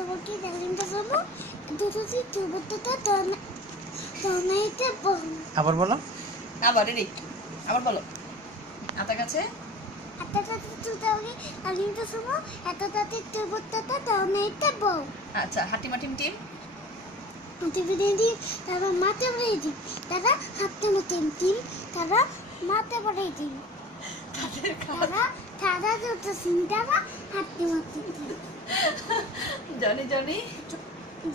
তোমাকে দেখতে যাবো দুটোতে দুটোতে তোনাইতে বল আবার বলো আবার রেডি আবার বলো আতা কাছে এতটাতে দুটোকে দেখতে যাবো এতটাতে দুটোতে তোনাইতে বল আচ্ছা হাটিমাটিম টিম টিভি তারা মাতে পড়ে দিই তারা হাতে মতে টিম তারা মাতে পড়ে দিই তাদের তারা তারা দুটো সিনটারা হাতে মতে দিই জনি জনি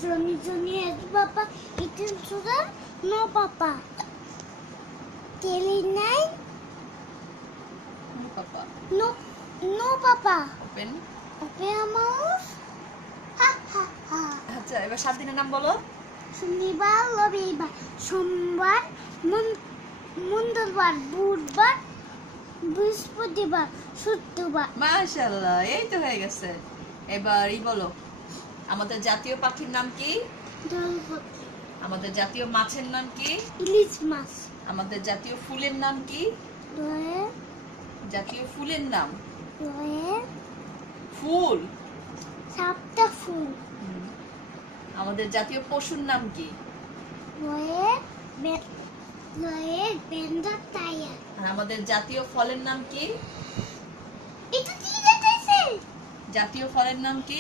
জনি জনি এত পাপা ইতিন সুগার নো পাপা তেলি নাই papa no no papa open ওপে মাউস হা হা হা আচ্ছা এবার 7 দিনের নাম বলো শনিবার রবিবার সোমবার মঙ্গলবার বুধবার বৃহস্পতিবার শুক্রবার মাশাআল্লাহ এই তো হয়ে গেছে এবার বলো আমাদের জাতীয় পাখির নাম কি আমাদের জাতীয় মাছের নাম কি ইলিশ মাছ আমাদের জাতীয় ফুলের নাম কি রয়ে জাতীয় ফুলের নাম রয়ে ফুল সাতটা ফুল আমাদের জাতীয় পশুর নাম কি রয়ে রয়ে বেন্ডার টায়ার আর আমাদের জাতীয় ফলের নাম কি এটা কি দেখতেছে জাতীয় ফলের নাম কি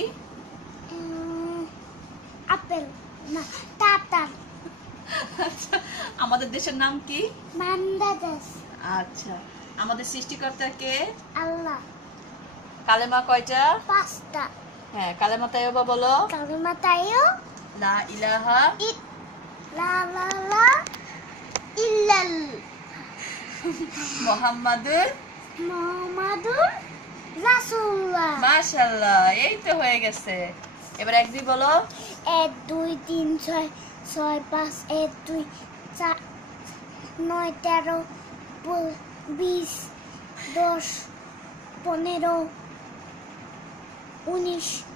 আপেল না টাটার আচ্ছা আমাদের দেশের নাম কি বাংলাদেশ আচ্ছা আমাদের সৃষ্টিকর্তা কে আল্লাহ কালেমা কয়টা পাঁচটা হ্যাঁ কালেমা তাইয়্যিবা বলো কালিমা তাইও লা ইলাহা লা লা লা ইল্লাল মুহাম্মাদুর মুহাম্মাদুর রাসূলুল্লাহ মাশাআল্লাহ এই তো হয়ে গেছে এবার এক দুই বলো 1 2 3 6 6 5 1 2 4 9 13 20 10 15 19